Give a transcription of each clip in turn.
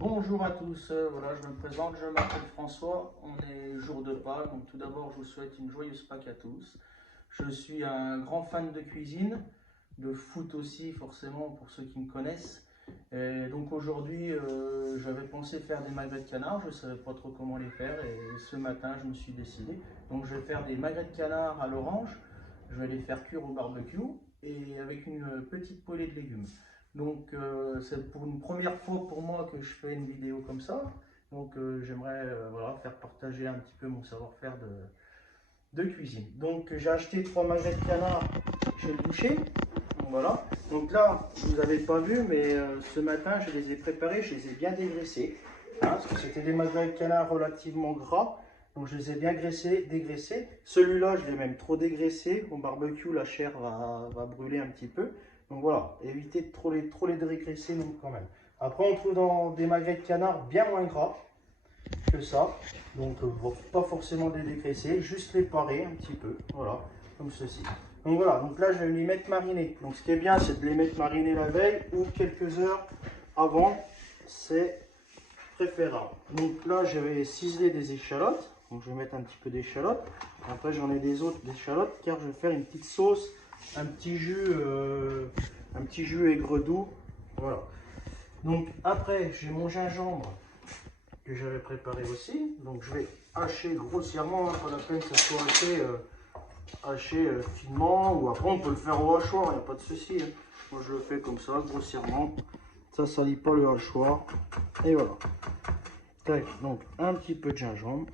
Bonjour à tous, voilà, je me présente, je m'appelle François, on est jour de Pâques, donc tout d'abord je vous souhaite une joyeuse Pâques à tous. Je suis un grand fan de cuisine, de foot aussi forcément pour ceux qui me connaissent. Et donc aujourd'hui j'avais pensé faire des magrets de canard, je ne savais pas trop comment les faire et ce matin je me suis décidé. Donc je vais faire des magrets de canard à l'orange, je vais les faire cuire au barbecue et avec une petite poêlée de légumes. Donc c'est pour une première fois pour moi que je fais une vidéo comme ça. Donc j'aimerais voilà, faire partager un petit peu mon savoir-faire de cuisine. Donc j'ai acheté 3 magrets de canard chez le boucher. Donc, voilà. Donc là, vous n'avez pas vu, mais ce matin je les ai préparés, je les ai bien dégraissés. Hein, parce que c'était des magrets de canard relativement gras. Donc je les ai bien dégraissés. Celui-là, je l'ai même trop dégraissé. Au barbecue, la chair va brûler un petit peu. Donc voilà, évitez de trop les dégraisser donc quand même. Après, on trouve dans des magrets de canard bien moins gras que ça. Donc pas forcément les dégraisser, juste les parer un petit peu. Voilà, comme ceci. Donc voilà, donc là je vais les mettre marinés. Donc ce qui est bien, c'est de les mettre marinés la veille ou quelques heures avant. C'est préférable. Donc là, je vais ciseler des échalotes. Donc je vais mettre un petit peu d'échalotes. Après, j'en ai des autres d'échalotes car je vais faire une petite sauce, un petit jus aigre doux. Voilà. Donc après, j'ai mon gingembre que j'avais préparé aussi. Donc je vais hacher grossièrement, hein, pas la peine que ça soit haché finement. Ou après, on peut le faire au hachoir, il n'y a pas de souci. Hein. Moi, je le fais comme ça, grossièrement. Ça salit pas le hachoir. Et voilà. Tac, donc un petit peu de gingembre.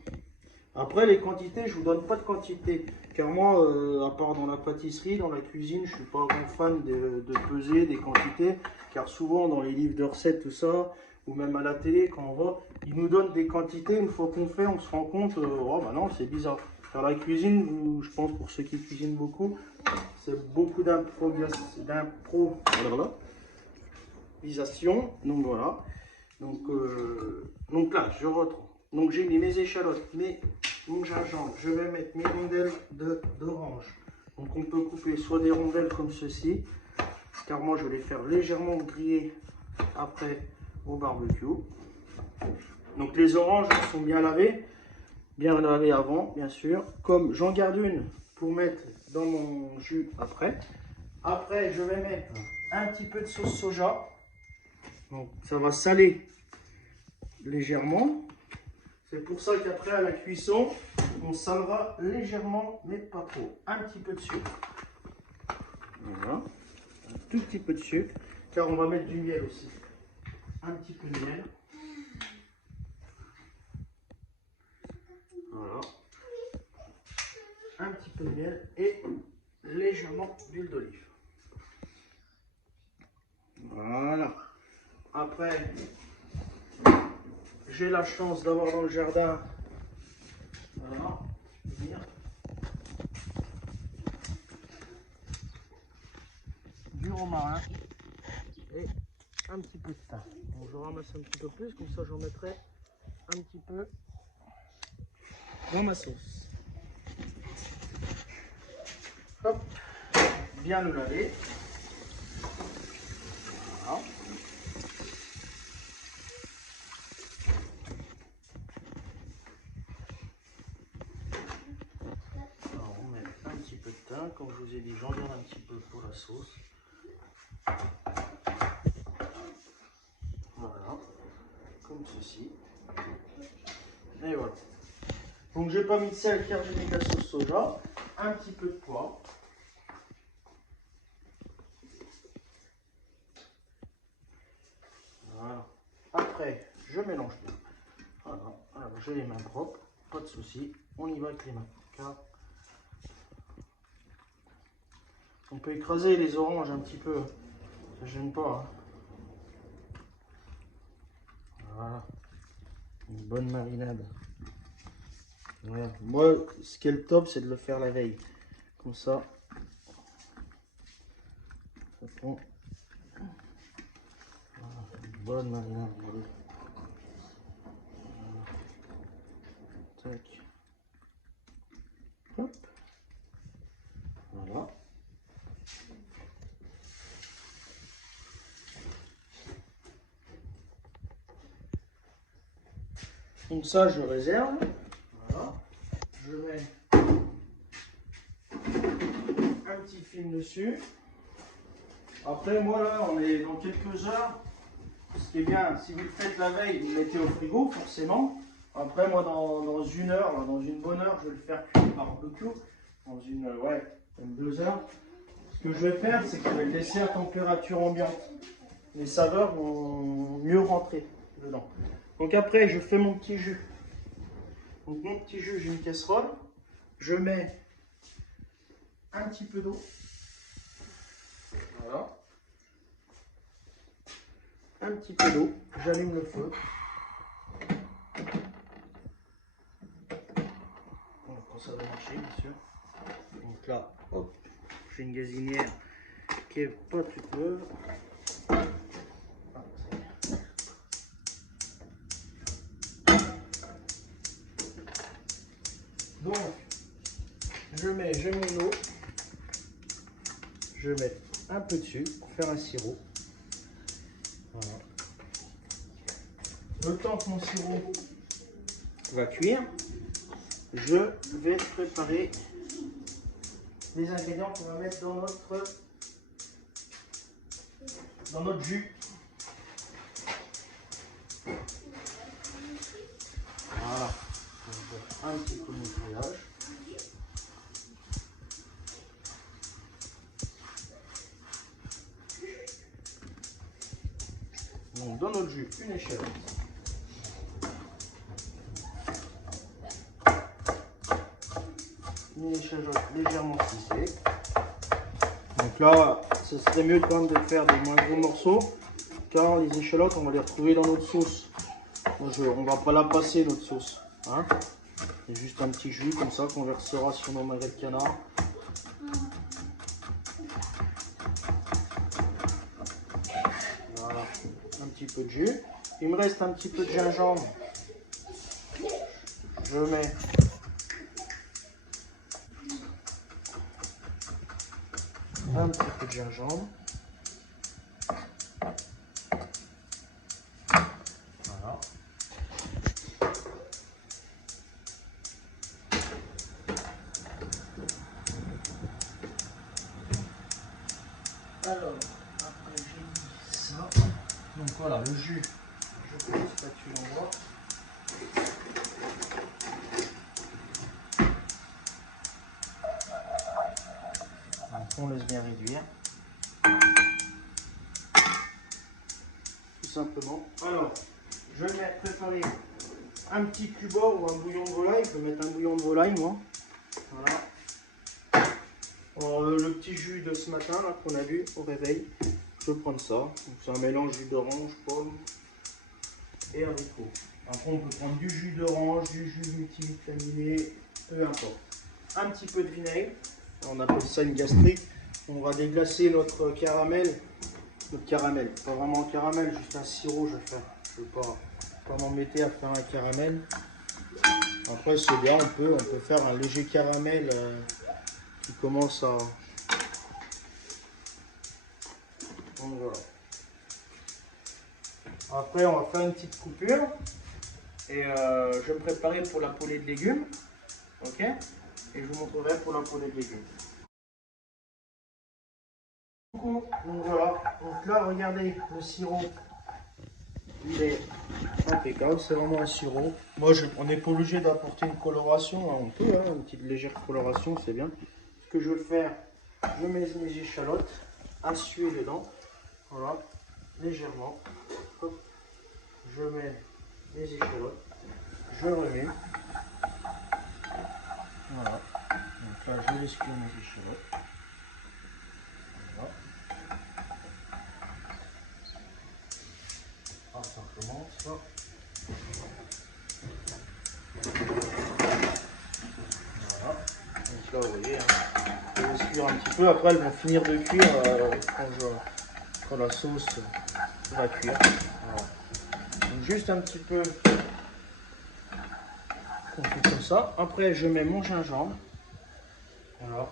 Après les quantités, je vous donne pas de quantité. Car moi, à part dans la pâtisserie, dans la cuisine, je suis pas grand fan de peser des quantités. Car souvent dans les livres de recettes, tout ça, ou même à la télé, quand on voit, ils nous donnent des quantités. Une fois qu'on fait, on se rend compte, oh bah non, c'est bizarre. Car la cuisine, je pense pour ceux qui cuisinent beaucoup, c'est beaucoup d'improvisation. Donc voilà. Donc là, je retrouve. Donc j'ai mis mes échalotes, mon gingembre. Je vais mettre mes rondelles d'orange. Donc on peut couper soit des rondelles comme ceci, car moi je vais les faire légèrement griller après au barbecue. Donc les oranges sont bien lavées avant, bien sûr. Comme j'en garde une pour mettre dans mon jus après. Après, je vais mettre un petit peu de sauce soja. Donc ça va saler légèrement. C'est pour ça qu'après à la cuisson, on salera légèrement, mais pas trop. Un petit peu de sucre. Voilà. Un tout petit peu de sucre, car on va mettre du miel aussi. Un petit peu de miel. Voilà. Un petit peu de miel et légèrement d'huile d'olive. Voilà. Après, j'ai la chance d'avoir dans le jardin, voilà, du romarin et un petit peu de thym. Donc je ramasse un petit peu plus, comme ça j'en mettrai un petit peu dans ma sauce. Hop, bien le laver. Voilà. Alors on met un petit peu de thym, comme je vous ai dit, j'en garde un petit peu pour la sauce. Voilà, comme ceci. Et voilà. Donc j'ai pas mis de sel car j'ai mis de la sauce soja. Un petit peu de poivre. Voilà. Après, je mélange bien. Voilà. Alors j'ai les mains propres, pas de souci. On y va avec les mains. Car on peut écraser les oranges un petit peu. Ça gêne pas. Hein. Voilà. Une bonne marinade. Voilà. Moi, ce qui est le top, c'est de le faire la veille. Comme ça prend une bonne marinade. Tac. Hop. Voilà. Donc ça, je réserve. Voilà. Je mets un petit film dessus. Après, moi là, on est dans quelques heures. Ce qui est bien, si vous le faites la veille, vous le mettez au frigo, forcément. Après, moi, dans une heure, là, dans une bonne heure, je vais le faire cuire par barbecue. Dans une, même 2 heures. Ce que je vais faire, c'est que je vais le laisser à température ambiante. Les saveurs vont mieux rentrer dedans. Donc après, je fais mon petit jus. Donc mon petit jus, j'ai une casserole. Je mets un petit peu d'eau. Voilà. Un petit peu d'eau. J'allume le feu. Donc, quand ça va marcher, bien sûr. Donc là, hop, j'ai une gazinière qui est pas toute neuve. Donc, je mets mon eau. Je mets un peu de sucre pour faire un sirop. Voilà. Le temps que mon sirop va cuire, je vais préparer les ingrédients qu'on va mettre dans notre jus. Voilà. Un petit peu de nettoyage. Donc dans notre jus, une échalote. Une échalote légèrement plissée. Donc là, ce serait mieux quand même de faire des moins gros morceaux, car les échalotes, on va les retrouver dans notre sauce. On ne va pas la passer, notre sauce. Hein, c'est juste un petit jus comme ça qu'on versera sur nos magrets de canard. Voilà, un petit peu de jus. Il me reste un petit peu de gingembre. Je mets un petit peu de gingembre. Voilà. Alors, après j'ai mis ça. Donc voilà, le jus. Je fais une spatule en bois. On laisse bien réduire. Tout simplement. Alors, je vais préparer un petit cubord ou un bouillon de volaille. Je vais mettre un bouillon de volaille, moi. Voilà. Alors, le petit jus de ce matin qu'on a bu au réveil. Je vais prendre ça. C'est un mélange jus d'orange, pomme et haricot. Après, on peut prendre du jus d'orange, du jus multivitaminé, peu importe. Un petit peu de vinaigre. On appelle ça une gastrique. On va déglacer notre caramel. Pas vraiment un caramel, juste un sirop je vais faire. Je ne veux pas m'embêter à faire un caramel. Après c'est bien, on peut faire un léger caramel qui commence à... Donc voilà. Après on va faire une petite coupure. Et je vais me préparer pour la poêlée de légumes. Ok? Et je vous montrerai pour la poêlée de légumes. Donc voilà, donc là regardez le sirop, il est impeccable, c'est vraiment un sirop. Moi on n'est pas obligé d'apporter une coloration, hein, on peut, hein, une petite légère coloration, c'est bien. Ce que je vais faire, je mets mes échalotes à suer dedans, voilà, légèrement. Hop. Je mets mes échalotes, je remets, voilà, donc là je laisse cuire mes échalotes. Voilà. Ah, ça commence ça. Voilà. Donc là, vous voyez, hein, je laisse cuire un petit peu. Après, elles vont finir de cuire quand la sauce va cuire. Voilà. Donc, juste un petit peu. On fait comme ça. Après, je mets mon gingembre. Voilà.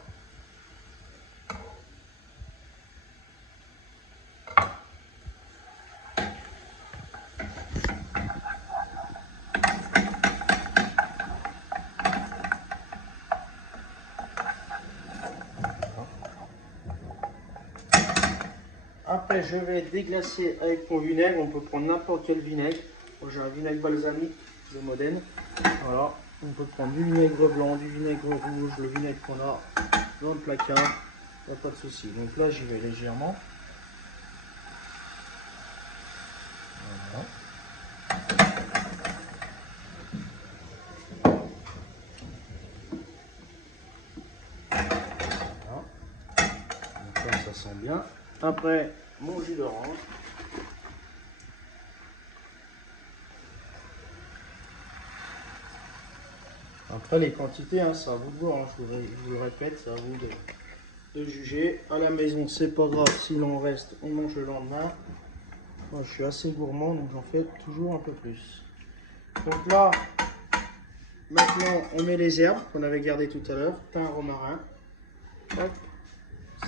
Après, je vais déglacer avec mon vinaigre. On peut prendre n'importe quel vinaigre. Moi, j'ai un vinaigre balsamique de Modène. Voilà. On peut prendre du vinaigre blanc, du vinaigre rouge, le vinaigre qu'on a dans le placard. Il n'y a pas de souci. Donc là, j'y vais légèrement. Voilà. Voilà. Donc là, ça sent bien. Après, mon jus d'orange. Après, les quantités, hein, c'est à vous de voir. Hein, je vous le répète, c'est à vous de juger. À la maison, c'est pas grave. S'il en reste, on mange le lendemain. Moi, je suis assez gourmand, donc j'en fais toujours un peu plus. Donc là, maintenant, on met les herbes qu'on avait gardées tout à l'heure. Thym, romarin. Hop,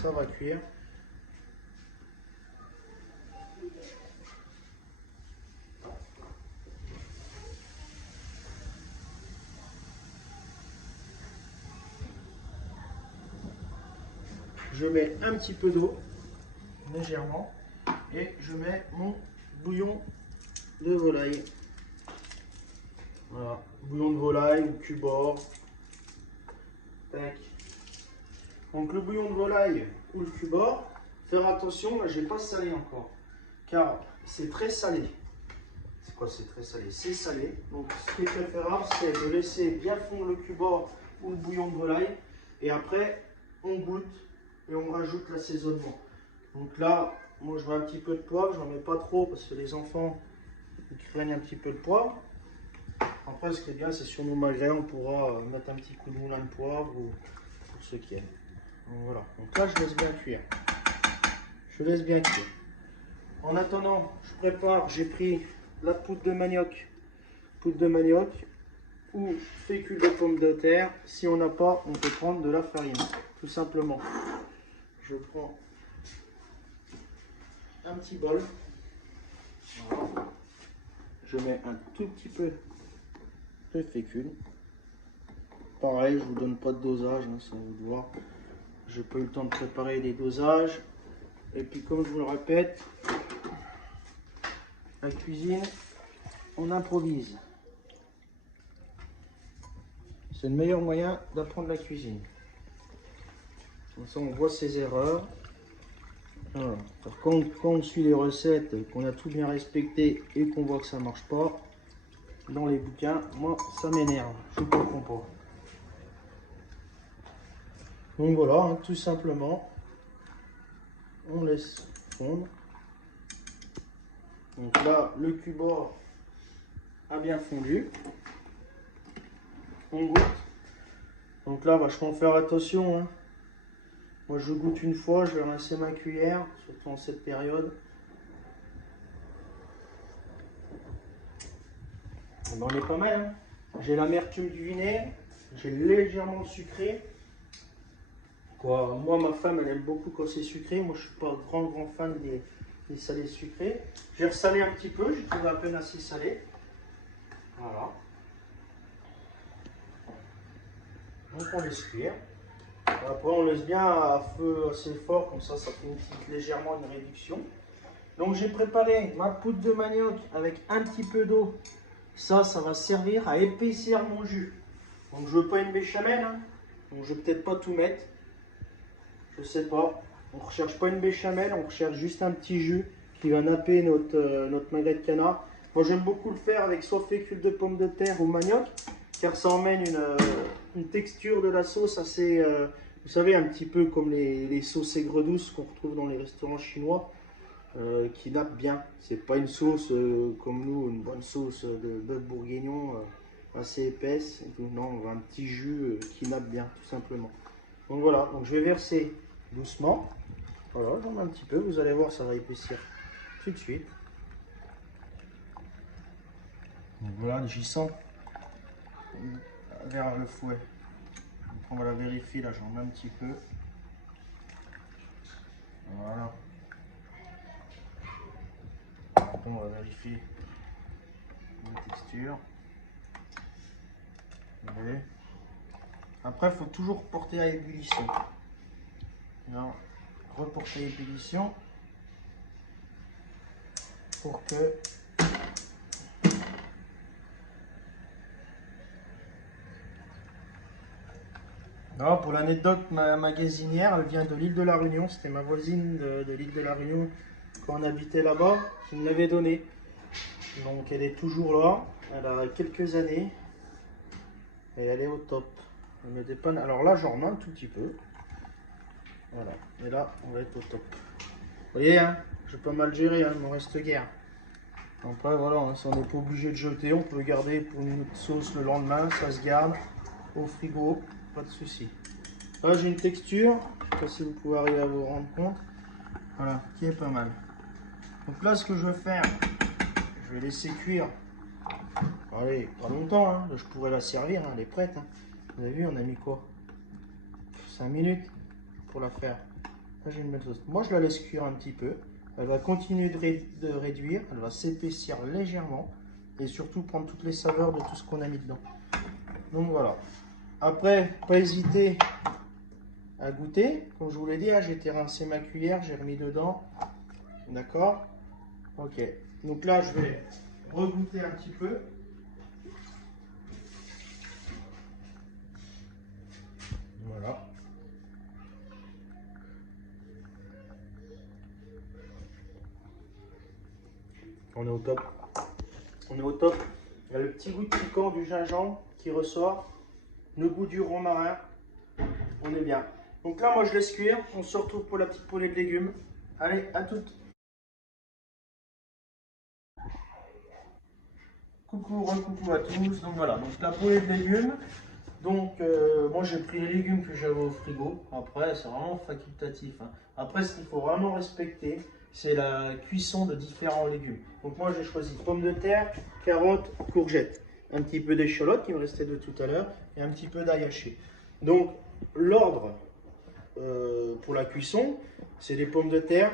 ça va cuire. Je mets un petit peu d'eau, légèrement, et je mets mon bouillon de volaille. Voilà, bouillon de volaille ou cubord. Tac. Donc le bouillon de volaille ou le cubord, faire attention, là, je n'ai pas salé encore, car c'est très salé. C'est quoi, c'est très salé? C'est salé. Donc ce qui est préférable, c'est de laisser bien fondre le cubord ou le bouillon de volaille, et après on goûte et on rajoute l'assaisonnement. Donc là, moi je mets un petit peu de poivre, j'en mets pas trop parce que les enfants ils craignent un petit peu le poivre. Après, ce qui est bien, c'est sur nos magrets, on pourra mettre un petit coup de moulin de poivre ou pour ceux qui aiment. Donc voilà. Donc là, je laisse bien cuire. Je laisse bien cuire. En attendant, je prépare. J'ai pris la poudre de manioc. Poudre de manioc ou fécule de pomme de terre. Si on n'a pas, on peut prendre de la farine, tout simplement. Je prends un petit bol. Voilà. Je mets un tout petit peu de fécule. Pareil, je vous donne pas de dosage, hein, c'est à vous de voir. J'ai pas eu le temps de préparer les dosages. Et puis comme je vous le répète, la cuisine, on improvise. C'est le meilleur moyen d'apprendre la cuisine. Comme ça, on voit ses erreurs. Voilà. Quand on suit les recettes, qu'on a tout bien respecté et qu'on voit que ça marche pas, dans les bouquins, moi, ça m'énerve. Je ne comprends pas. Donc voilà, hein, tout simplement, on laisse fondre. Donc là, le cubord a bien fondu. On goûte. Donc là, vachement faire attention. Hein. Moi, je goûte une fois, je vais rincer ma cuillère, surtout en cette période. Ben, on est pas mal. Hein. J'ai l'amertume du vinaigre, j'ai légèrement le sucré. Quoi, moi, ma femme, elle aime beaucoup quand c'est sucré. Moi, je suis pas grand fan des salés sucrés. J'ai ressalé un petit peu, j'ai trouvé à peine assez salé. Voilà. Donc on laisse cuire. Après on laisse bien à feu assez fort, comme ça fait légèrement une réduction. Donc j'ai préparé ma poudre de manioc avec un petit peu d'eau. Ça va servir à épaissir mon jus. Donc je veux pas une béchamel, hein. Donc je vais peut-être pas tout mettre. Je sais pas. On ne recherche pas une béchamel, on recherche juste un petit jus qui va napper notre magret de canard. Moi j'aime beaucoup le faire avec soit fécule de pomme de terre ou manioc, car ça emmène une texture de la sauce assez, vous savez, un petit peu comme les sauces aigres douces qu'on retrouve dans les restaurants chinois, qui nappent bien. C'est pas une sauce comme nous, une bonne sauce de bœuf bourguignon assez épaisse. Non, on a un petit jus qui nappe bien, tout simplement. Donc voilà, donc je vais verser doucement. Voilà, j'en mets un petit peu, vous allez voir, ça va épaissir tout de suite. Donc voilà, j'y sens vers le fouet. Donc on va la vérifier, là j'en mets un petit peu. Voilà. Après, on va vérifier la texture. Et après, il faut toujours porter à ébullition. Alors, reporter à ébullition. pour que... Alors, pour l'anecdote, ma magasinière, elle vient de l'île de la Réunion. C'était ma voisine de l'île de la Réunion quand on habitait là-bas. Je me l'avais donnée. Donc, elle est toujours là. Elle a quelques années. Et elle est au top. Elle me dépanne. Alors là, j'en remets un tout petit peu. Voilà. Et là, on va être au top. Vous voyez, hein, je peux pas mal gérer, hein, il me reste guère. Après, voilà, hein, si on n'est pas obligé de jeter, on peut le garder pour une autre sauce le lendemain. Ça se garde au frigo. Pas de souci. Là, j'ai une texture, je ne sais pas si vous pouvez arriver à vous rendre compte, voilà, qui est pas mal. Donc là, ce que je vais faire, je vais laisser cuire. Allez, pas longtemps, hein. Là, je pourrais la servir, hein, elle est prête. Hein. Vous avez vu, on a mis quoi? 5 minutes pour la faire. Là, je vais mettre sauce. Moi, je la laisse cuire un petit peu. Elle va continuer de réduire, elle va s'épaissir légèrement et surtout prendre toutes les saveurs de tout ce qu'on a mis dedans. Donc voilà. Après, pas hésiter à goûter. Comme je vous l'ai dit, hein, j'ai été rincé ma cuillère, j'ai remis dedans. D'accord? Ok. Donc là, je vais regoûter un petit peu. Voilà. On est au top. On est au top. Il y a le petit goût de piquant du gingembre qui ressort. Le goût du romarin. On est bien. Donc là, moi, je laisse cuire. On se retrouve pour la petite poêlée de légumes. Allez, à toutes. Coucou, recoucou à tous. Donc voilà, donc la poêlée de légumes. Donc moi j'ai pris les légumes que j'avais au frigo. Après c'est vraiment facultatif. Hein. Après ce qu'il faut vraiment respecter, c'est la cuisson de différents légumes. Donc moi j'ai choisi pommes de terre, carottes, courgettes. Un petit peu d'échalote qui me restait de tout à l'heure et un petit peu d'ail haché. Donc l'ordre pour la cuisson, c'est les pommes de terre.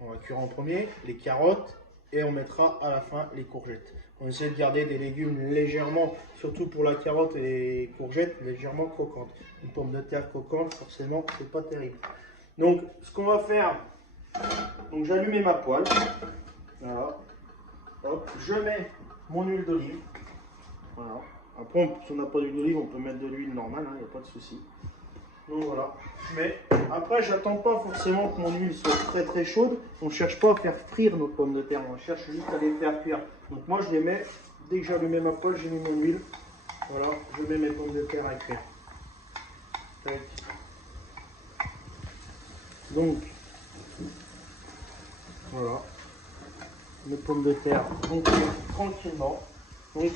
On va cuire en premier, les carottes et on mettra à la fin les courgettes. On essaie de garder des légumes légèrement, surtout pour la carotte et les courgettes, légèrement croquantes. Une pomme de terre croquante, forcément, c'est pas terrible. Donc, ce qu'on va faire, donc j'ai allumé ma poêle. Voilà. Hop, je mets mon huile d'olive. Voilà. Après, si on n'a pas d'huile d'olive, on peut mettre de l'huile normale, il n'y a pas de souci. Donc voilà. Mais après, j'attends pas forcément que mon huile soit très très chaude. On ne cherche pas à faire frire nos pommes de terre, on cherche juste à les faire cuire. Donc moi, je les mets, dès que j'ai allumé ma poêle, j'ai mis mon huile. Voilà, je mets mes pommes de terre à cuire. Tac. Donc, voilà. Mes pommes de terre vont cuire tranquillement. Donc,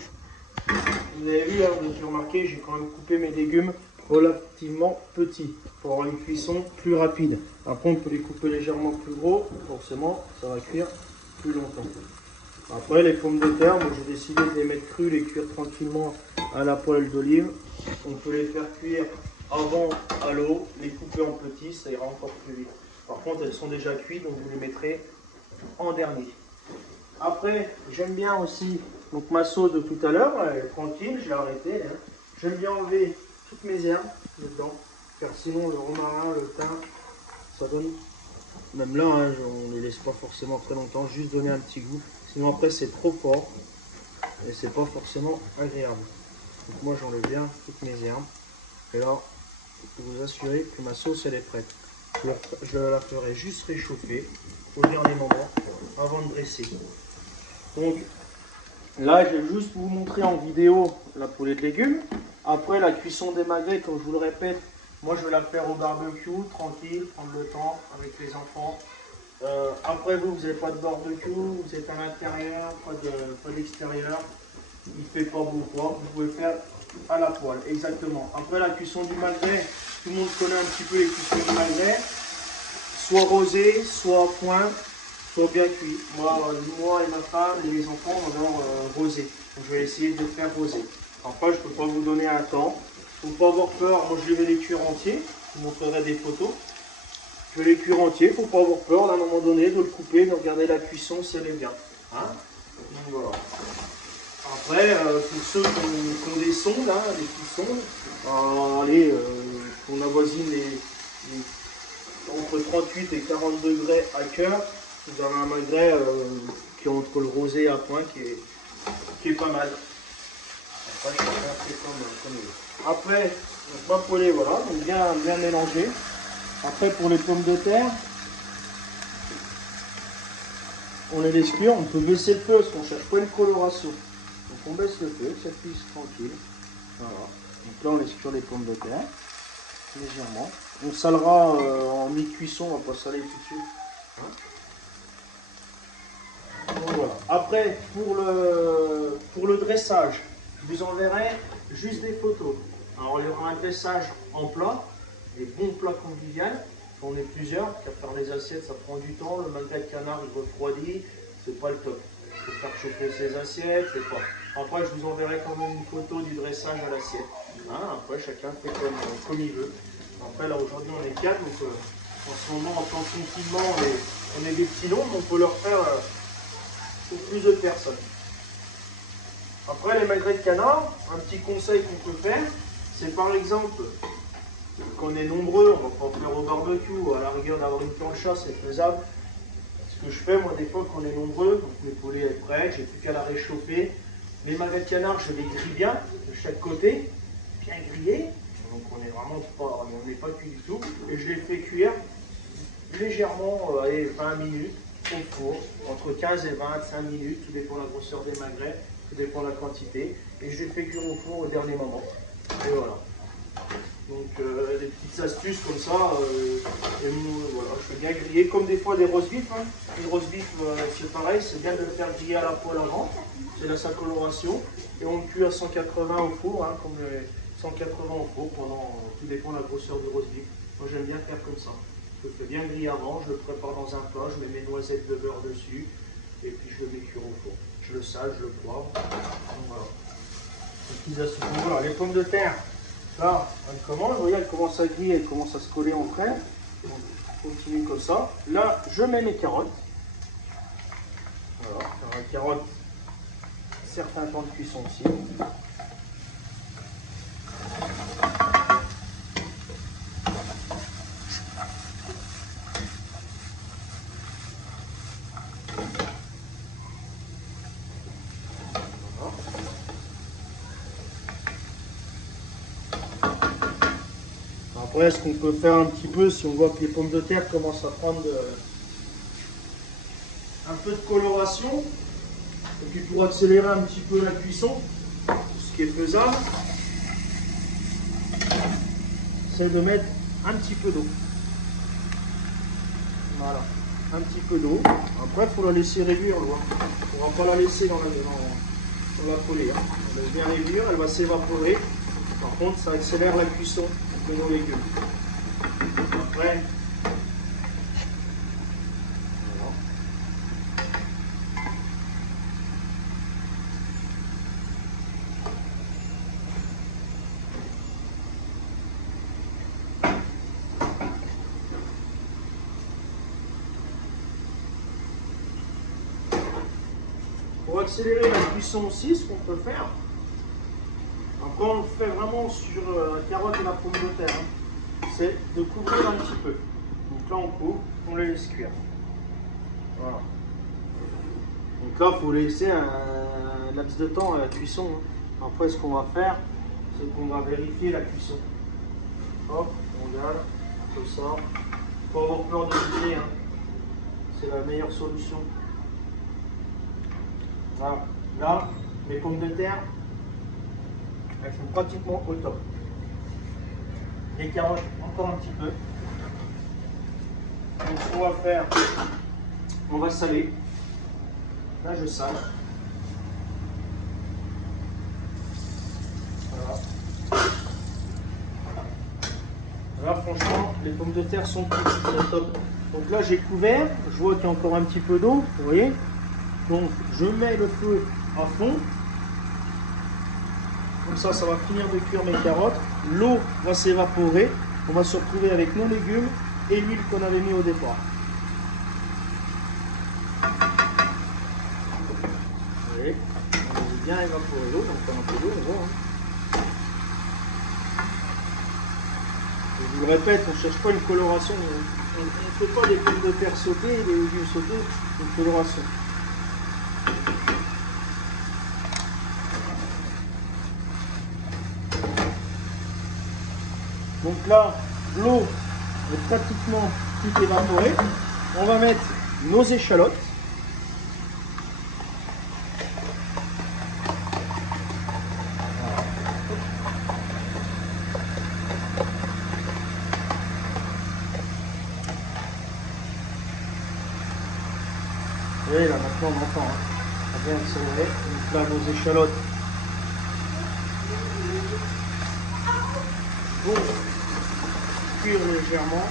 vous avez vu, hein, vous avez remarqué, j'ai quand même coupé mes légumes relativement petits pour avoir une cuisson plus rapide. Après, on peut les couper légèrement plus gros, forcément, ça va cuire plus longtemps. Après, les pommes de terre, moi j'ai décidé de les mettre crues, les cuire tranquillement à la poêle d'olive. On peut les faire cuire avant à l'eau, les couper en petits, ça ira encore plus vite. Par contre, elles sont déjà cuites, donc vous les mettrez en dernier. Après, j'aime bien aussi donc ma sauce de tout à l'heure, elle est tranquille, je l'ai arrêtée. Hein. J'aime bien enlever toutes mes herbes dedans, car sinon le romarin, le thym, ça donne, même là, hein, on ne les laisse pas forcément très longtemps, juste donner un petit goût. Sinon après c'est trop fort et c'est pas forcément agréable. Donc moi j'enlève bien toutes mes herbes. Et là, je peux vous assurer que ma sauce elle est prête. Je la ferai juste réchauffer au dernier moment avant de dresser. Donc là, je vais juste vous montrer en vidéo la poêlée de légumes. Après, la cuisson des magrets, comme je vous le répète, moi je vais la faire au barbecue, tranquille, prendre le temps avec les enfants. Après, vous n'avez pas de barbecue, vous êtes à l'intérieur, pas d'extérieur, il ne fait pas beau quoi, vous pouvez faire à la poêle, exactement. Après, la cuisson du magret, tout le monde connaît un petit peu les cuissons du magret, soit rosé, soit à point, soit bien cuit. Moi et ma femme et les enfants, on adore rosé. Donc je vais essayer de le faire rosé. Après, je ne peux pas vous donner un temps. Il ne faut pas avoir peur. Moi, je vais les cuire entiers. Je vous montrerai des photos. Je vais les cuire entiers. Il ne faut pas avoir peur à un moment donné de le couper, de regarder la cuisson si elle est bien. Hein? Donc, voilà. Après, pour ceux qui ont des sondes, hein, des cuissons, on avoisine les entre 38 et 40 degrés à cœur. vous avez un magret qui est entre le rosé et à point qui est pas mal. Après, on va poêler, voilà, donc bien mélanger. Après, pour les pommes de terre, on les laisse cuire. On peut baisser le feu parce qu'on ne cherche pas une coloration. Donc on baisse le feu, ça cuise tranquille. Voilà. Donc là, on laisse cuire les pommes de terre légèrement. On salera en mi-cuisson, on va pas saler tout de suite. Hein. Donc voilà. Après, pour le dressage, je vous enverrai juste des photos. Alors, il y aura un dressage en plat, des bons plats conviviaux. On est plusieurs, qu'à faire les assiettes, ça prend du temps. Le magret de canard, il refroidit, c'est pas le top. Il faut faire chauffer ses assiettes, c'est pas. Après, je vous enverrai quand même une photo du dressage à l'assiette. Hein, après, chacun fait comme il veut. Après, là, aujourd'hui, on est 4, donc en ce moment, en temps de confinement, on est des petits nombres, on peut leur faire pour plus de personnes. Après, les magrets de canard, un petit conseil qu'on peut faire, c'est par exemple, quand on est nombreux, on va pas faire au barbecue, ou à la rigueur d'avoir une plancha, c'est faisable. Ce que je fais, moi, des fois, quand on est nombreux, donc le poulet est prêt, j'ai plus qu'à la réchauffer. Les magrets de canard, je les grille bien, de chaque côté, bien grillés. Donc on n'est vraiment pas, on n'est pas cuit du tout. Et je les fais cuire légèrement, 20 minutes au four, entre 15 et 25 minutes, tout dépend de la grosseur des magrets, tout dépend de la quantité. Et je les fais cuire au four au dernier moment. Et voilà. Donc des petites astuces comme ça, voilà, je fais bien griller, comme des fois des roast beef. Hein. Les roast beef, c'est pareil, c'est bien de le faire griller à la poêle avant, c'est là sa coloration. Et on le cuit à 180 au four, hein, comme 180 au four, tout dépend de la grosseur du roast beef. Moi j'aime bien faire comme ça. Je le fais bien griller avant, je le prépare dans un plat, je mets mes noisettes de beurre dessus, et puis je le mets cuire au four. Je le sale, je le poivre. Donc voilà. Donc, voilà, les pommes de terre. Là, elle commence, vous voyez, elle commence à griller, elle commence à se coller entre elles. On continue comme ça. Là, je mets mes carottes. Voilà, alors, les carottes, certains temps de cuisson aussi. Après, ce qu'on peut faire un petit peu, si on voit que les pommes de terre commencent à prendre un peu de coloration, et puis pour accélérer un petit peu la cuisson, ce qui est faisable, c'est de mettre un petit peu d'eau. Voilà, un petit peu d'eau. Après, il faut la laisser réduire, l'eau. On ne va pas la laisser dans la coller. Hein. On laisse bien réduire, elle va s'évaporer. Par contre, ça accélère la cuisson de nos légumes. Après, voilà. Pour accélérer la cuisson aussi, ce qu'on peut faire, après on le fait vraiment sur la carotte et la pomme de terre, hein, c'est de couvrir un petit peu. Donc là on couvre, on les laisse cuire. Voilà. Donc là il faut laisser un laps de temps à la cuisson. Hein. Après ce qu'on va faire, c'est qu'on va vérifier la cuisson. Hop, on regarde, comme ça. Il faut avoir peur de griller, hein. C'est la meilleure solution. Voilà. Là, mes pommes de terre, elles sont pratiquement au top. Les carottes, encore un petit peu. Donc ce qu'on va faire, on va saler. Là, je sale. Voilà. Là, franchement, les pommes de terre sont top. Donc là, j'ai couvert. Je vois qu'il y a encore un petit peu d'eau. Vous voyez? Donc, je mets le feu à fond. Comme ça, ça va finir de cuire mes carottes. L'eau va s'évaporer. On va se retrouver avec nos légumes et l'huile qu'on avait mis au départ. Vous voyez, on a bien évaporé l'eau. Donc, un peu d'eau, on voit. Hein. Je vous le répète, on ne cherche pas une coloration. On ne fait pas des pommes de terre sautées, des légumes sautés, une coloration. Donc là, l'eau est pratiquement tout évaporée. On va mettre nos échalotes. Oui, là maintenant on entend, hein. Ça vient accélérer. Donc là, nos échalotes vont cuire légèrement.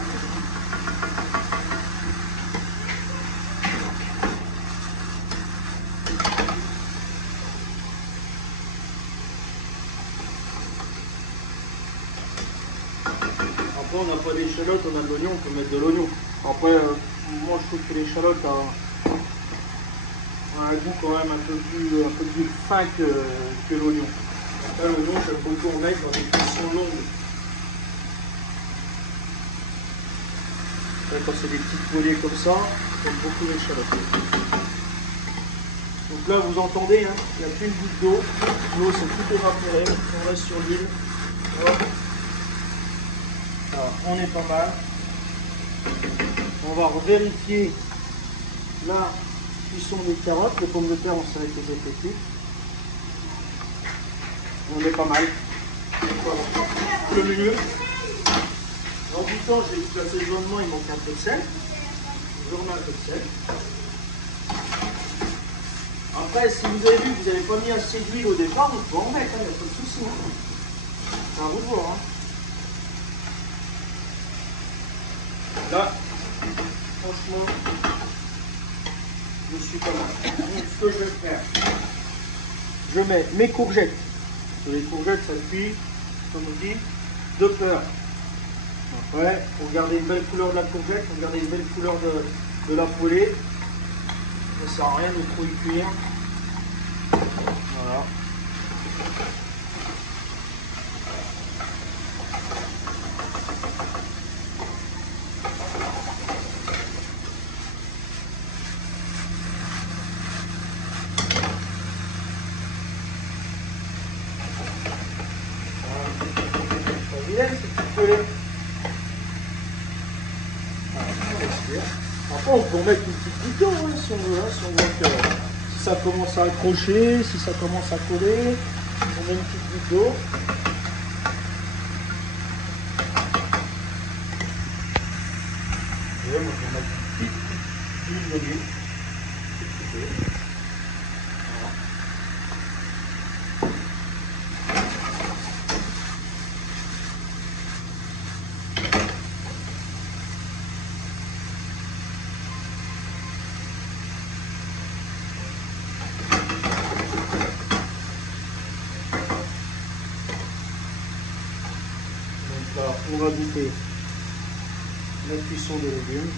Après, on n'a pas d'échalote, on a de l'oignon, on peut mettre de l'oignon. Après, moi je trouve que l'échalote a un goût quand même un peu plus fin que l'oignon. Après, l'oignon, j'aime beaucoup en mettre dans des cuissons longues. Après, quand c'est des petites poêlées comme ça, j'aime beaucoup l'échalote. Donc là, vous entendez, hein, il n'y a qu'une goutte d'eau. L'eau, c'est tout évaporé. On reste sur l'huile. On est pas mal. On va vérifier la cuisson des carottes. Les pommes de terre, on sait avec les effectifs. On est pas mal. Le milieu. En du temps, j'ai vu que l'assaisonnement, il manque un peu de sel. Je remets un peu de sel. Après, si vous avez vu que vous n'avez pas mis assez d'huile au départ, vous pouvez en mettre, il n'y a pas de souci. C'est à vous de voir. Là, franchement, je suis pas mal. Donc, ce que je vais faire, je mets mes courgettes. Les courgettes, ça cuit, comme on dit, de peur. Après, pour garder une belle couleur de la courgette, pour garder une belle couleur de la poêlée. Ça ne sert à rien de trop y cuire. Voilà. Après, on peut en mettre une petite goutte d'eau, hein, si on veut, hein, si on voit que si ça commence à accrocher, si ça commence à coller, on met une petite goutte d'eau. Et moi, je vais mettre une petite huile d'olive. Là, on va goûter la cuisson des légumes.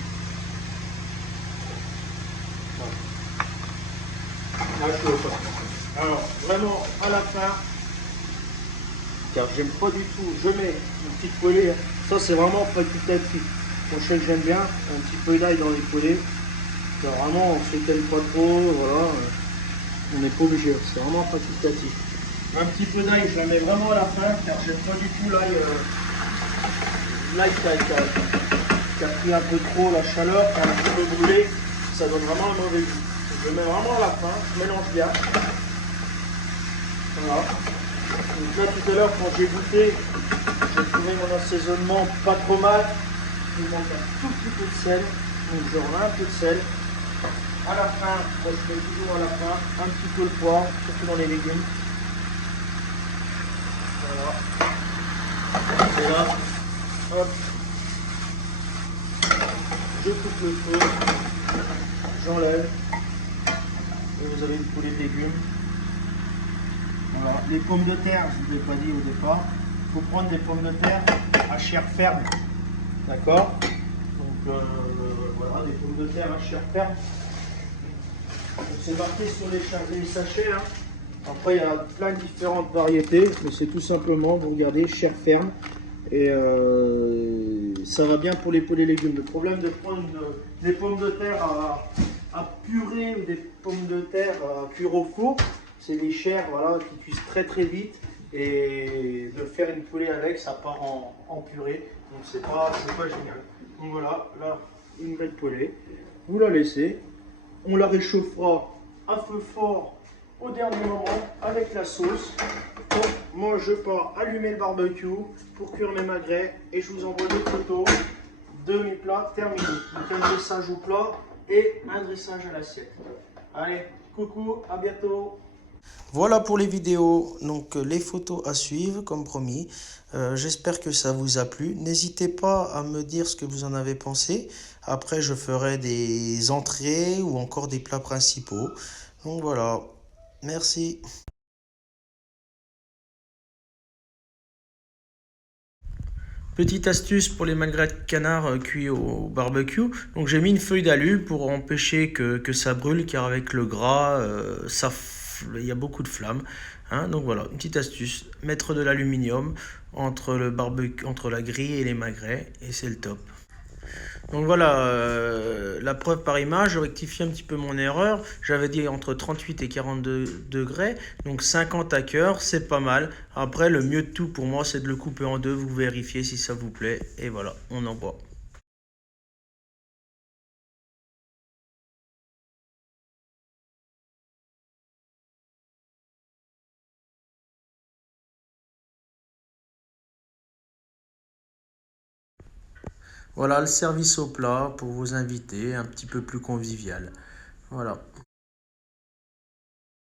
Là, je suis au top. Alors, vraiment, à la fin, car j'aime pas du tout, je mets une petite poêlée. Ça, c'est vraiment facultatif. Moi, je sais que j'aime bien un petit peu d'ail dans les poêlées. Car vraiment, on se t'aime pas trop, voilà. On n'est pas obligé, c'est vraiment facultatif. Un petit peu d'ail, je la mets vraiment à la fin, car j'aime pas du tout l'ail. L'ail qui a pris un peu trop la chaleur, qui a un petit peu brûlé, ça donne vraiment un mauvais goût. Je le mets vraiment à la fin, je mélange bien. Voilà. Donc là tout à l'heure quand j'ai goûté, j'ai trouvé mon assaisonnement pas trop mal. Il manque un tout petit peu de sel, donc je remets un peu de sel. À la fin, moi je mets toujours à la fin un petit peu de poivre, surtout dans les légumes. Voilà. Et là, hop, je coupe le feu, j'enlève, et vous avez une poêlée de légumes. Voilà. Les pommes de terre, je ne vous l'ai pas dit au départ, il faut prendre des pommes de terre à chair ferme, d'accord? Donc voilà, des pommes de terre à chair ferme. C'est marqué sur les sachets, hein. Après il y a plein de différentes variétés, mais c'est tout simplement, vous regardez, chair ferme. Et ça va bien pour les poêlés légumes. Le problème de prendre des pommes de terre à purée ou des pommes de terre à cuire au four, c'est les chairs voilà, qui cuisent très très vite. Et de faire une poêlée avec, ça part en purée. Donc c'est pas génial. Donc voilà, là, une belle poêlée. Vous la laissez. On la réchauffera à feu fort au dernier moment avec la sauce. Donc moi je pars allumer le barbecue pour cuire mes magrets et je vous envoie des photos de mes plats terminés. Donc un dressage au plat et un dressage à l'assiette. Allez, coucou, à bientôt. Voilà pour les vidéos, donc les photos à suivre comme promis. J'espère que ça vous a plu. N'hésitez pas à me dire ce que vous en avez pensé. Après, je ferai des entrées ou encore des plats principaux. Donc voilà, merci. Petite astuce pour les magrets de canard cuits au barbecue. Donc j'ai mis une feuille d'alu pour empêcher que ça brûle car avec le gras, il y a beaucoup de flammes. Hein, donc voilà, une petite astuce. Mettre de l'aluminium entre le barbecue, entre la grille et les magrets et c'est le top. Donc voilà, la preuve par image, je rectifie un petit peu mon erreur. J'avais dit entre 38 et 42 degrés, donc 50 à cœur, c'est pas mal. Après, le mieux de tout pour moi, c'est de le couper en deux, vous vérifiez si ça vous plaît, et voilà, on envoie. Voilà le service au plat pour vos invités, un petit peu plus convivial. Voilà.